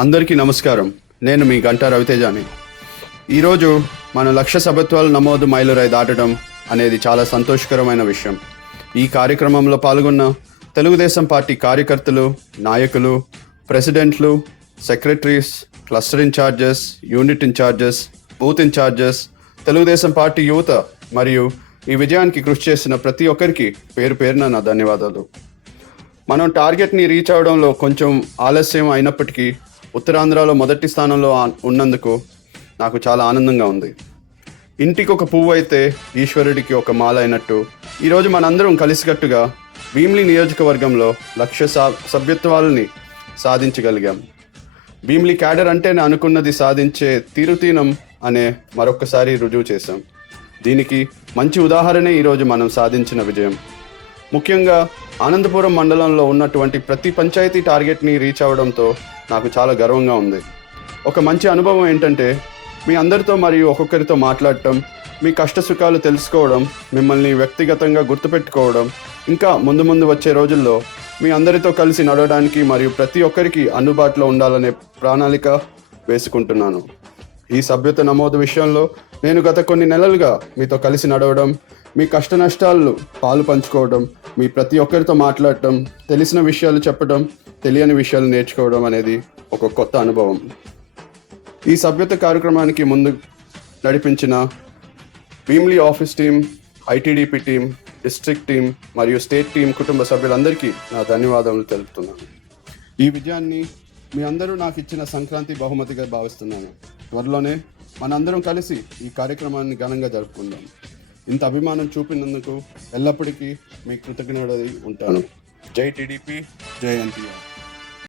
అందరికీ నమస్కారం. నేను మీ గంటా రవితేజాని. ఈరోజు మన లక్ష సభ్యత్వాల నమోదు మైలురాయి దాటడం అనేది చాలా సంతోషకరమైన విషయం. ఈ కార్యక్రమంలో పాల్గొన్న తెలుగుదేశం పార్టీ కార్యకర్తలు, నాయకులు, ప్రెసిడెంట్లు, secretaries, cluster incharges, unit incharges, booth incharges, Telugu Desam party యువత మరియు ఈ విజయానికి కృషి చేసిన ప్రతి ఒక్కరికి పేరు పేరున నా ధన్యవాదాలు. మనం టార్గెట్ని రీచ్ అవడంలో కొంచెం ఆలస్యం అయినప్పటికీ ఉత్తరాంధ్రలో మొదటి స్థానంలో ఉన్నందుకు నాకు చాలా ఆనందంగా ఉంది. ఇంటికి ఒక పువ్వు అయితే ఈశ్వరుడికి ఒక మాల అయినట్టు ఈరోజు మనందరం కలిసికట్టుగా భీమిలి నియోజకవర్గంలో లక్ష సభ్యత్వాలని సాధించగలిగాం. భీమిలి క్యాడర్ అంటేనే అనుకున్నది సాధించే తీరుతీనం అనే మరొకసారి రుజువు చేశాం. దీనికి మంచి ఉదాహరణే ఈరోజు మనం సాధించిన విజయం. ముఖ్యంగా ఆనందపురం మండలంలో ఉన్నటువంటి ప్రతి పంచాయతీ టార్గెట్ని రీచ్ అవ్వడంతో నాకు చాలా గర్వంగా ఉంది. ఒక మంచి అనుభవం ఏంటంటే మీ అందరితో మరియు ఒక్కొక్కరితో మాట్లాడటం, మీ కష్ట సుఖాలు తెలుసుకోవడం, మిమ్మల్ని వ్యక్తిగతంగా గుర్తుపెట్టుకోవడం, ఇంకా ముందు ముందు వచ్చే రోజుల్లో మీ అందరితో కలిసి నడవడానికి మరియు ప్రతి ఒక్కరికి అందుబాటులో ఉండాలనే ప్రణాళిక వేసుకుంటున్నాను. ఈ సభ్యత నమోదు విషయంలో నేను గత కొన్ని నెలలుగా మీతో కలిసి నడవడం, మీ కష్ట నష్టాలను పాలు పంచుకోవడం, మీ ప్రతి ఒక్కరితో మాట్లాడటం, తెలిసిన విషయాలు చెప్పడం, తెలియని విషయాలు నేర్చుకోవడం అనేది ఒక కొత్త అనుభవం. ఈ సభ్యత కార్యక్రమానికి ముందు నడిపించిన Bheemili office team, ITDP team, district team మరియు స్టేట్ టీం కుటుంబ సభ్యులందరికీ నా ధన్యవాదాలు తెలుపుతున్నాను. ఈ విజయాన్ని మీ అందరూ నాకు ఇచ్చిన సంక్రాంతి బహుమతిగా భావిస్తున్నాను. త్వరలోనే మనందరం కలిసి ఈ కార్యక్రమాన్ని ఘనంగా జరుపుకుందాం. ఇంత అభిమానం చూపినందుకు ఎల్లప్పటికీ మీ కృతజ్ఞుడై ఉంటాను. జై టీడీపీ, జై ఎన్టీఆర్.